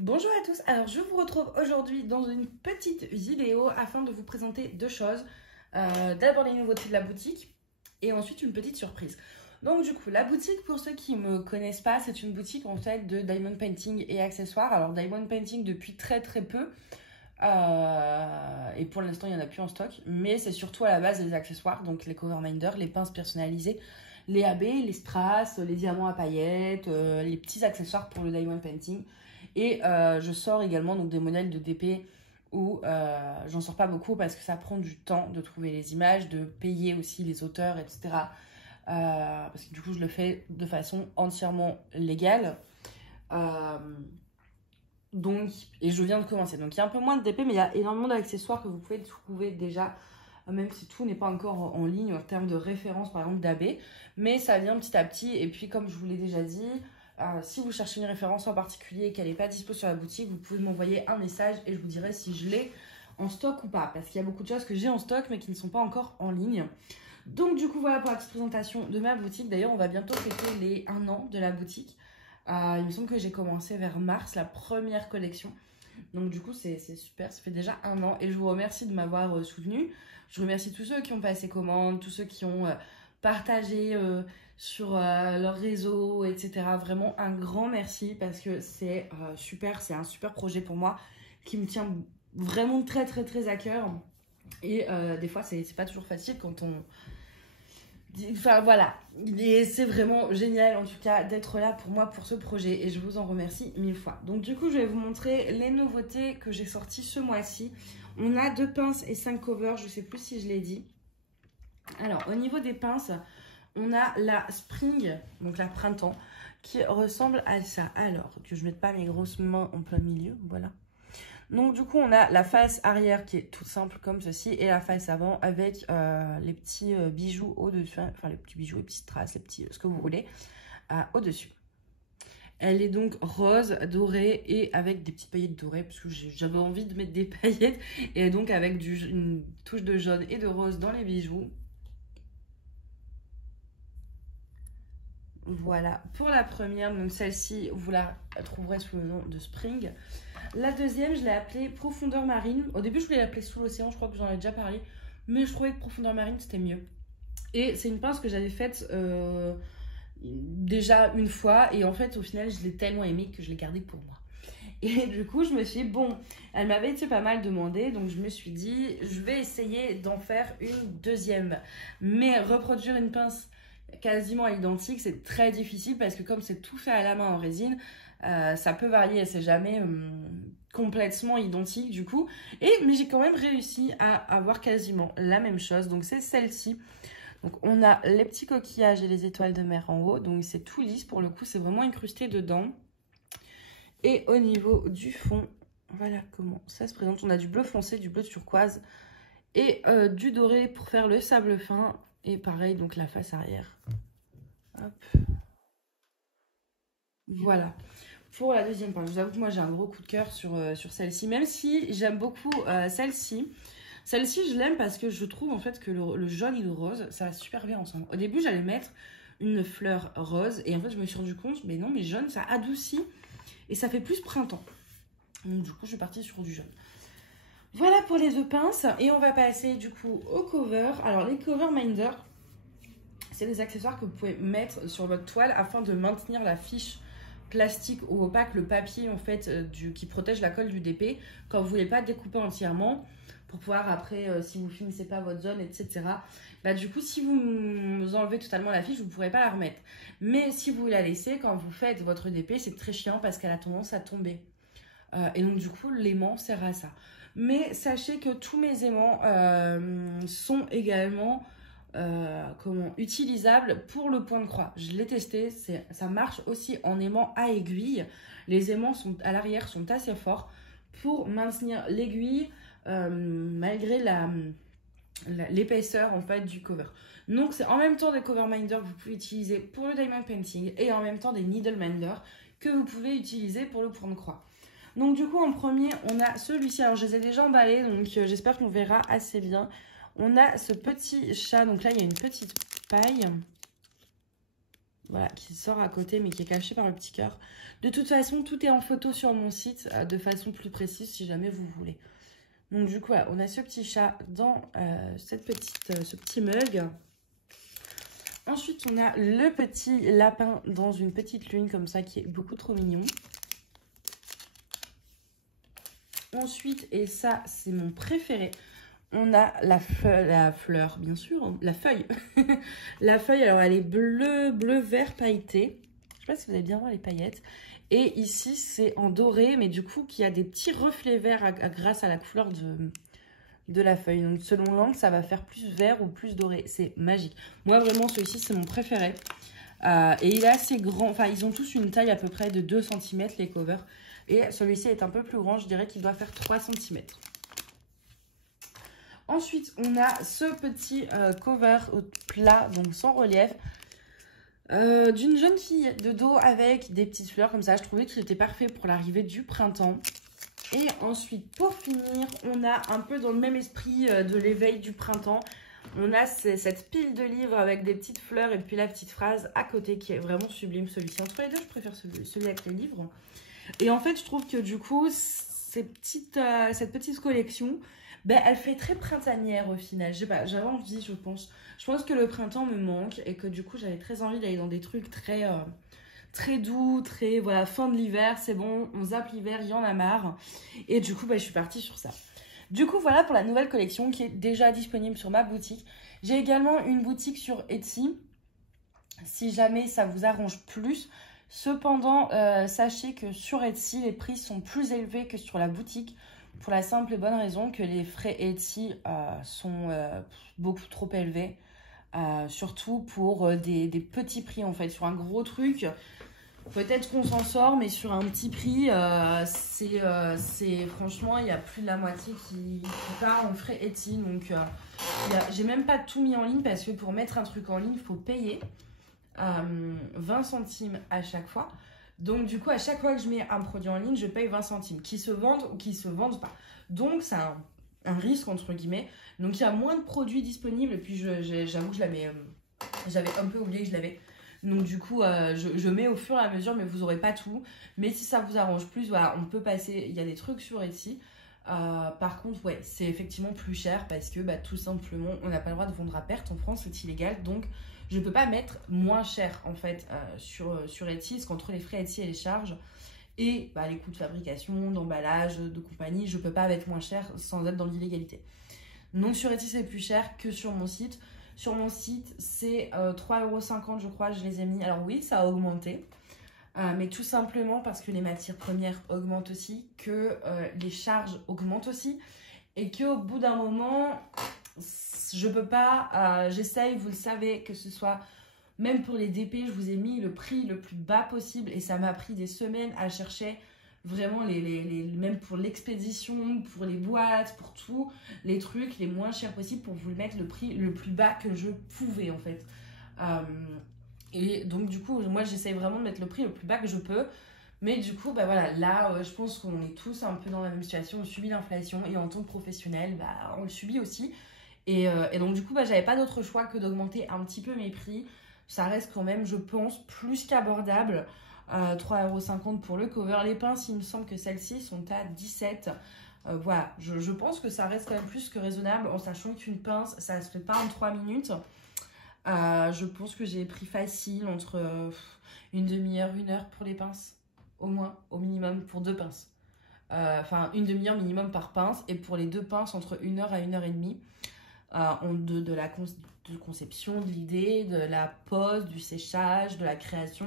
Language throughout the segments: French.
Bonjour à tous, alors je vous retrouve aujourd'hui dans une petite vidéo afin de vous présenter deux choses. D'abord les nouveautés de la boutique et ensuite une petite surprise. Donc du coup la boutique, pour ceux qui ne me connaissent pas, c'est une boutique en fait de diamond painting et accessoires. Alors diamond painting depuis très peu et pour l'instant il n'y en a plus en stock, mais c'est surtout à la base les accessoires, donc les cover minders, les pinces personnalisées, les AB, les strass, les diamants à paillettes, les petits accessoires pour le diamond painting. Et je sors également donc, des modèles de DP où j'en sors pas beaucoup parce que ça prend du temps de trouver les images, de payer aussi les auteurs, etc. Parce que du coup, je le fais de façon entièrement légale. Et je viens de commencer. Donc, il y a un peu moins de DP, mais il y a énormément d'accessoires que vous pouvez trouver déjà, même si tout n'est pas encore en ligne en termes de référence, par exemple, d'AB. Mais ça vient petit à petit. Et puis, comme je vous l'ai déjà dit, si vous cherchez une référence en particulier et qu'elle n'est pas dispo sur la boutique, vous pouvez m'envoyer un message et je vous dirai si je l'ai en stock ou pas. Parce qu'il y a beaucoup de choses que j'ai en stock mais qui ne sont pas encore en ligne. Donc du coup, voilà pour la petite présentation de ma boutique. D'ailleurs, on va bientôt fêter les 1 an de la boutique. Il me semble que j'ai commencé vers mars, la première collection. Donc du coup, c'est super, ça fait déjà 1 an. Et je vous remercie de m'avoir soutenu. Je remercie tous ceux qui ont passé commande, tous ceux qui ont partagé sur leur réseau, etc. Vraiment un grand merci parce que c'est super, c'est un super projet pour moi qui me tient vraiment très à cœur. Et des fois, c'est pas toujours facile quand on... Enfin voilà, et c'est vraiment génial en tout cas d'être là pour moi pour ce projet et je vous en remercie 1000 fois. Donc du coup, je vais vous montrer les nouveautés que j'ai sorties ce mois-ci. On a 2 pinces et 5 covers, je sais plus si je l'ai dit. Alors, au niveau des pinces, on a la Spring, donc la printemps, qui ressemble à ça. Alors, que je ne mette pas mes grosses mains en plein milieu, voilà. Donc, du coup, on a la face arrière qui est toute simple comme ceci et la face avant avec les petits bijoux au-dessus, enfin les petits bijoux, les petits strass, les petits, ce que vous voulez, au-dessus. Elle est donc rose, dorée et avec des petites paillettes dorées parce que j'avais envie de mettre des paillettes et donc avec une touche de jaune et de rose dans les bijoux. Voilà, pour la première, donc celle-ci, vous la trouverez sous le nom de Spring. La deuxième, je l'ai appelée Profondeur Marine. Au début, je voulais l'appeler Sous l'océan, je crois que j'en ai déjà parlé. Mais je trouvais que Profondeur Marine, c'était mieux. Et c'est une pince que j'avais faite déjà une fois. Et en fait, au final, je l'ai tellement aimée que je l'ai gardée pour moi. Et du coup, je me suis dit, bon, elle m'avait été pas mal demandée. Donc, je me suis dit, je vais essayer d'en faire une deuxième. Mais reproduire une pince quasiment identique, c'est très difficile parce que comme c'est tout fait à la main en résine, ça peut varier, c'est jamais complètement identique du coup. Mais j'ai quand même réussi à avoir quasiment la même chose, donc c'est celle-ci. Donc on a les petits coquillages et les étoiles de mer en haut, donc c'est tout lisse pour le coup, c'est vraiment incrusté dedans. Et au niveau du fond, voilà comment ça se présente. On a du bleu foncé, du bleu turquoise et du doré pour faire le sable fin. Et pareil, donc la face arrière. Hop. Voilà. Pour la deuxième pince, je vous avoue que moi j'ai un gros coup de cœur sur celle-ci. Même si j'aime beaucoup celle-ci. Celle-ci, je l'aime parce que je trouve en fait que le jaune et le rose, ça va super bien ensemble. Au début, j'allais mettre une fleur rose. Et en fait, je me suis rendu compte, mais non, mais jaune, ça adoucit. Et ça fait plus printemps. Donc du coup, je suis partie sur du jaune. Voilà pour les 2 pinces et on va passer du coup au cover. Alors les cover minders, c'est des accessoires que vous pouvez mettre sur votre toile afin de maintenir la fiche plastique ou opaque, le papier en fait qui protège la colle du DP quand vous ne voulez pas découper entièrement pour pouvoir après, si vous finissez pas votre zone, etc. Bah, du coup, si vous enlevez totalement la fiche, vous ne pourrez pas la remettre. Mais si vous la laissez, quand vous faites votre DP, c'est très chiant parce qu'elle a tendance à tomber. Et donc du coup, l'aimant sert à ça. Mais sachez que tous mes aimants sont également utilisables pour le point de croix. Je l'ai testé, ça marche aussi en aimant à aiguille. Les aimants à l'arrière sont assez forts pour maintenir l'aiguille malgré l'épaisseur en fait du cover. Donc c'est en même temps des cover minders que vous pouvez utiliser pour le diamond painting et en même temps des needle minders que vous pouvez utiliser pour le point de croix. Donc du coup en premier on a celui-ci, alors je les ai déjà emballés donc j'espère qu'on verra assez bien. On a ce petit chat, donc là il y a une petite paille. voilà, qui sort à côté mais qui est caché par le petit cœur. De toute façon, tout est en photo sur mon site de façon plus précise si jamais vous voulez. Donc du coup, voilà, on a ce petit chat dans ce petit mug. Ensuite, on a le petit lapin dans une petite lune comme ça qui est beaucoup trop mignon. Ensuite, et ça c'est mon préféré, on a la fleur, bien sûr, la feuille. La feuille, alors elle est bleu vert pailleté. Je sais pas si vous allez bien voir les paillettes. Et ici, c'est en doré, mais du coup, qui a des petits reflets verts grâce à la couleur de la feuille. Donc, selon l'angle, ça va faire plus vert ou plus doré. C'est magique. Moi, vraiment, celui-ci, c'est mon préféré. Et il est assez grand. Enfin, ils ont tous une taille à peu près de 2 cm, les covers. Et celui-ci est un peu plus grand. Je dirais qu'il doit faire 3 cm. Ensuite, on a ce petit cover plat, donc sans relief, d'une jeune fille de dos avec des petites fleurs comme ça. Je trouvais qu'il était parfait pour l'arrivée du printemps. Et ensuite, pour finir, on a un peu dans le même esprit de l'éveil du printemps. On a cette pile de livres avec des petites fleurs et puis la petite phrase à côté qui est vraiment sublime. Celui-ci, entre les deux, je préfère celui avec les livres. Et en fait, je trouve que du coup, cette petite collection, ben, elle fait très printanière au final. Je sais pas, j'avais envie, je pense. Je pense que le printemps me manque et que du coup, j'avais très envie d'aller dans des trucs très doux, très voilà, fin de l'hiver, c'est bon, on zappe l'hiver, il y en a marre. Et du coup, ben, je suis partie sur ça. Du coup, voilà pour la nouvelle collection qui est déjà disponible sur ma boutique. J'ai également une boutique sur Etsy, si jamais ça vous arrange plus. Cependant, sachez que sur Etsy, les prix sont plus élevés que sur la boutique. Pour la simple et bonne raison que les frais Etsy sont beaucoup trop élevés. Surtout pour des petits prix en fait. Sur un gros truc, peut-être qu'on s'en sort, mais sur un petit prix, c'est franchement, il y a plus de la moitié qui part en frais Etsy. Donc, j'ai même pas tout mis en ligne parce que pour mettre un truc en ligne, il faut payer 20 centimes à chaque fois. Donc, du coup, à chaque fois que je mets un produit en ligne, je paye 20 centimes, qui se vendent ou qui se vendent pas. Donc, c'est un risque, entre guillemets. Donc, il y a moins de produits disponibles. Et puis, j'avoue que je l'avais, j'avais un peu oublié que je l'avais. Donc, du coup, je mets au fur et à mesure, mais vous n'aurez pas tout. Mais si ça vous arrange plus, voilà, on peut passer. Il y a des trucs sur Etsy. Par contre, ouais, c'est effectivement plus cher parce que tout simplement, on n'a pas le droit de vendre à perte. En France, c'est illégal. Donc, je ne peux pas mettre moins cher en fait sur Etsy, parce qu'entre les frais Etsy et les charges et les coûts de fabrication, d'emballage, de compagnie, je ne peux pas mettre moins cher sans être dans l'illégalité. Donc sur Etsy, c'est plus cher que sur mon site. Sur mon site, c'est 3,50 € je crois, je les ai mis. Alors oui, ça a augmenté, mais tout simplement parce que les matières premières augmentent aussi, que les charges augmentent aussi, et qu'au bout d'un moment, je peux pas, j'essaye, vous le savez, que ce soit, même pour les DP, je vous ai mis le prix le plus bas possible et ça m'a pris des semaines à chercher vraiment même pour l'expédition, pour les boîtes, pour tout, les trucs les moins chers possibles pour vous mettre le prix le plus bas que je pouvais en fait. Et donc du coup, moi j'essaye vraiment de mettre le prix le plus bas que je peux. Mais du coup, voilà, là, je pense qu'on est tous un peu dans la même situation. On subit l'inflation et en tant que professionnel, on le subit aussi. Et donc, du coup, j'avais pas d'autre choix que d'augmenter un petit peu mes prix. Ça reste quand même, je pense, plus qu'abordable. 3,50 € pour le cover. Les pinces, il me semble que celles-ci sont à 17. Voilà, je pense que ça reste quand même plus que raisonnable en sachant qu'une pince, ça se fait pas en 3 minutes. Je pense que j'ai pris facile entre une demi-heure, 1 heure pour les pinces. Au moins, au minimum, pour 2 pinces. Enfin, une demi-heure minimum par pince. Et pour les 2 pinces, entre 1 heure à 1 heure et demie. De la conception, de l'idée, de la pose, du séchage, de la création.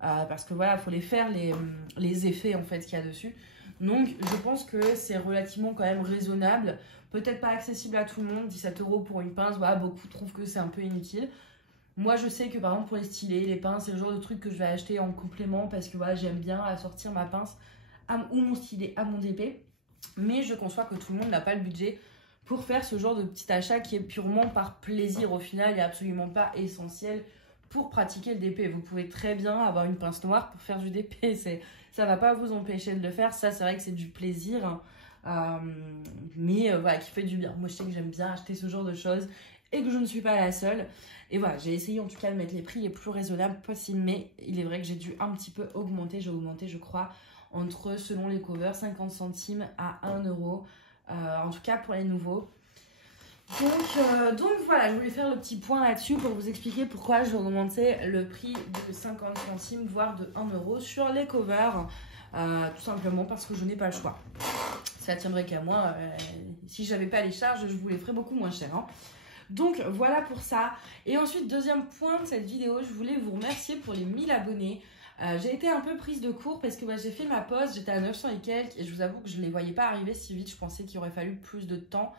Parce que voilà, il faut les faire, les effets en fait qu'il y a dessus. Donc, je pense que c'est relativement quand même raisonnable. Peut-être pas accessible à tout le monde. 17 € pour une pince, beaucoup trouvent que c'est un peu inutile. Moi, je sais que par exemple pour les stylés, les pinces, c'est le genre de truc que je vais acheter en complément parce que j'aime bien assortir ma pince ou mon stylet à mon DP. Mais je conçois que tout le monde n'a pas le budget pour faire ce genre de petit achat qui est purement par plaisir. Au final, il n'est absolument pas essentiel pour pratiquer le DP. Vous pouvez très bien avoir une pince noire pour faire du DP. Ça ne va pas vous empêcher de le faire. Ça, c'est vrai que c'est du plaisir. Mais voilà, qui fait du bien. Moi, je sais que j'aime bien acheter ce genre de choses. et que je ne suis pas la seule. Et voilà, j'ai essayé en tout cas de mettre les prix les plus raisonnables possibles, mais il est vrai que j'ai dû un petit peu augmenter. J'ai augmenté, je crois, entre, selon les covers, 50 centimes à 1 euro, en tout cas pour les nouveaux. Donc voilà, je voulais faire le petit point là-dessus pour vous expliquer pourquoi j'ai augmenté le prix de 50 centimes, voire de 1 euro sur les covers. Tout simplement parce que je n'ai pas le choix. Ça tiendrait qu'à moi. Si j'avais pas les charges, je vous les ferais beaucoup moins cher. Hein. Donc voilà pour ça. Et ensuite, deuxième point de cette vidéo, je voulais vous remercier pour les 1000 abonnés. J'ai été un peu prise de court parce que j'ai fait ma pause, j'étais à 900 et quelques et je vous avoue que je ne les voyais pas arriver si vite. Je pensais qu'il aurait fallu plus de temps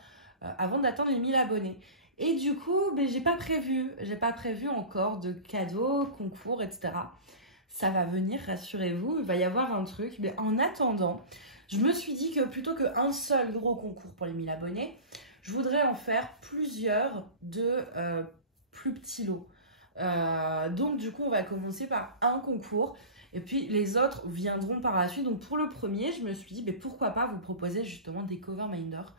avant d'atteindre les 1000 abonnés. Et du coup, j'ai pas prévu encore de cadeaux, concours, etc. Ça va venir, rassurez-vous, il va y avoir un truc. Mais en attendant, je me suis dit que plutôt qu'un seul gros concours pour les 1000 abonnés, je voudrais en faire plusieurs de plus petits lots. Donc du coup, on va commencer par un concours et puis les autres viendront par la suite. Donc pour le premier, je me suis dit, pourquoi pas vous proposer justement des cover minders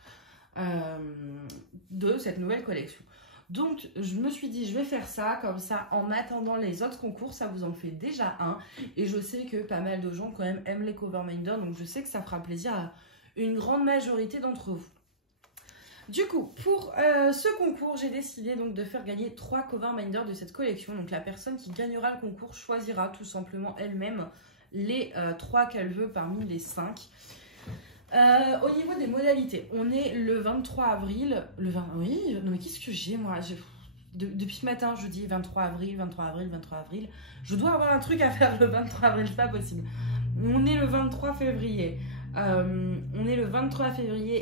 de cette nouvelle collection. Donc je me suis dit je vais faire ça, comme ça en attendant les autres concours ça vous en fait déjà un et je sais que pas mal de gens quand même aiment les cover minders, donc je sais que ça fera plaisir à une grande majorité d'entre vous. Du coup pour ce concours j'ai décidé donc de faire gagner 3 cover minders de cette collection. Donc la personne qui gagnera le concours choisira tout simplement elle-même les 3 qu'elle veut parmi les 5. Au niveau des modalités, on est le 23 avril. Oui, non mais qu'est-ce que j'ai moi depuis ce matin, je dis 23 avril. Je dois avoir un truc à faire le 23 avril, c'est pas possible. On est le 23 février.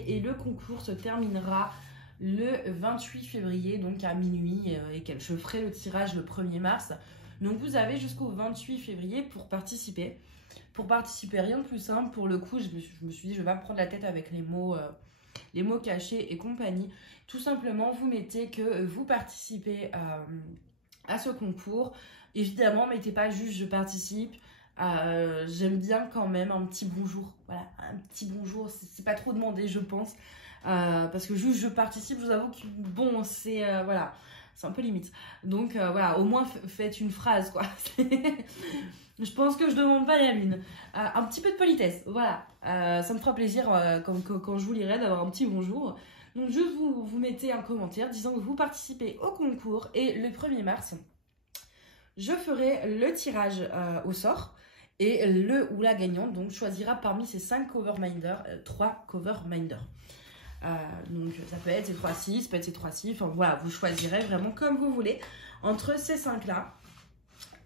Et le concours se terminera le 28 février, donc à minuit. Je ferai le tirage le 1er mars. Donc vous avez jusqu'au 28 février pour participer. Pour participer, rien de plus simple. Pour le coup, je me suis dit, je vais pas me prendre la tête avec les mots cachés et compagnie. Tout simplement, vous mettez que vous participez à ce concours. Évidemment, mettez pas juste je participe. J'aime bien quand même un petit bonjour. Voilà, un petit bonjour, c'est pas trop demandé, je pense. Parce que juste je participe, je vous avoue que bon, c'est voilà, c'est un peu limite. Donc voilà, au moins faites une phrase, quoi. Je pense que je demande pas la lune. Un petit peu de politesse, voilà. Ça me fera plaisir quand je vous lirai d'avoir un petit bonjour. Donc juste vous mettez un commentaire disant que vous participez au concours et le 1er mars, je ferai le tirage au sort et le ou la gagnante donc choisira parmi ces 5 cover minders 3 cover minders. Donc ça peut être ces 3-6, ça peut être ces 3-6, enfin voilà, vous choisirez vraiment comme vous voulez entre ces 5 là.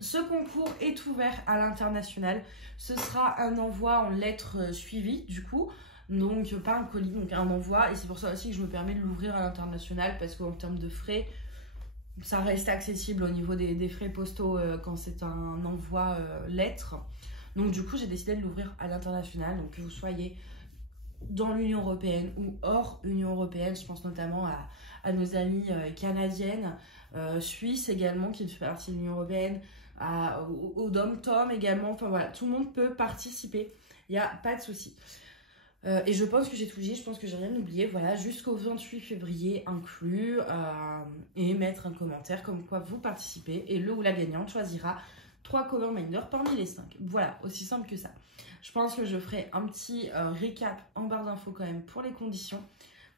Ce concours est ouvert à l'international. Ce sera un envoi en lettres suivies du coup. Donc pas un colis, donc un envoi. Et c'est pour ça aussi que je me permets de l'ouvrir à l'international. Parce qu'en termes de frais, ça reste accessible au niveau des frais postaux quand c'est un envoi lettres. Donc du coup j'ai décidé de l'ouvrir à l'international. Donc que vous soyez dans l'Union Européenne ou hors Union Européenne. Je pense notamment à nos amies canadiennes, suisses également qui font partie de l'Union Européenne. Au Dom-Tom également, enfin voilà, tout le monde peut participer, il n'y a pas de souci. Et je pense que j'ai tout dit, je pense que j'ai rien oublié, voilà, jusqu'au 28 février inclus, et mettre un commentaire comme quoi vous participez, et le ou la gagnante choisira 3 cover minders parmi les 5. Voilà, aussi simple que ça. Je pense que je ferai un petit récap en barre d'infos quand même pour les conditions,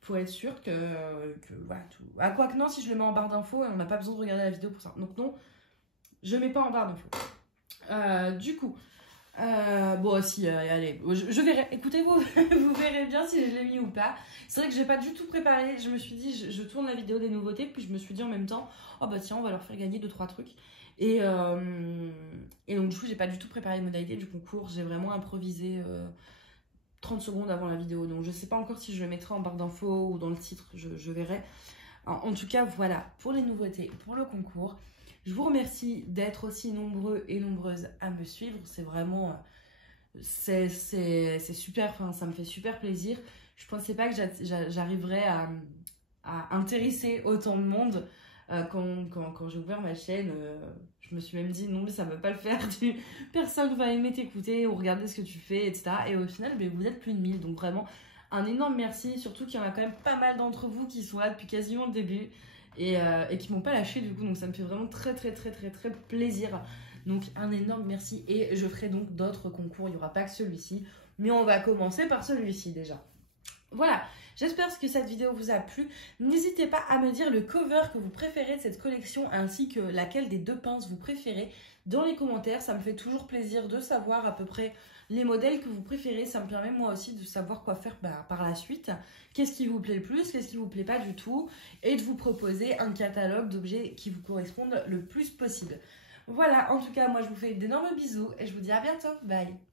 pour être sûr que voilà, tout. Ah, quoi que non, si je le mets en barre d'infos, on n'a pas besoin de regarder la vidéo pour ça. Donc non, je mets pas en barre d'infos. Du coup, bon, si, allez, je verrai. Écoutez-vous, vous verrez bien si je l'ai mis ou pas. C'est vrai que j'ai pas du tout préparé. Je me suis dit, je tourne la vidéo des nouveautés, puis je me suis dit en même temps, oh bah tiens, on va leur faire gagner 2-3 trucs. Et donc, du coup, j'ai pas du tout préparé les modalités du concours. J'ai vraiment improvisé 30 secondes avant la vidéo. Donc, je sais pas encore si je le mettrai en barre d'infos ou dans le titre. Je verrai. En tout cas, voilà, pour les nouveautés, pour le concours. Je vous remercie d'être aussi nombreux et nombreuses à me suivre. C'est vraiment... c'est super, enfin, ça me fait super plaisir. Je pensais pas que j'arriverais à intéresser autant de monde quand j'ai ouvert ma chaîne. Je me suis même dit non mais ça va pas le faire. Personne va aimer t'écouter ou regarder ce que tu fais, etc. Et au final, vous êtes plus de 1000. Donc vraiment, un énorme merci. Surtout qu'il y en a quand même pas mal d'entre vous qui sont là depuis quasiment le début. et qui m'ont pas lâché du coup, donc ça me fait vraiment très plaisir. Donc un énorme merci, et je ferai donc d'autres concours, il n'y aura pas que celui-ci, mais on va commencer par celui-ci déjà. Voilà, j'espère que cette vidéo vous a plu. N'hésitez pas à me dire le cover que vous préférez de cette collection, ainsi que laquelle des 2 pinces vous préférez dans les commentaires. Ça me fait toujours plaisir de savoir à peu près les modèles que vous préférez. Ça me permet moi aussi de savoir quoi faire par la suite. Qu'est-ce qui vous plaît le plus, qu'est-ce qui vous plaît pas du tout, et de vous proposer un catalogue d'objets qui vous correspondent le plus possible. Voilà, en tout cas, moi je vous fais d'énormes bisous et je vous dis à bientôt. Bye!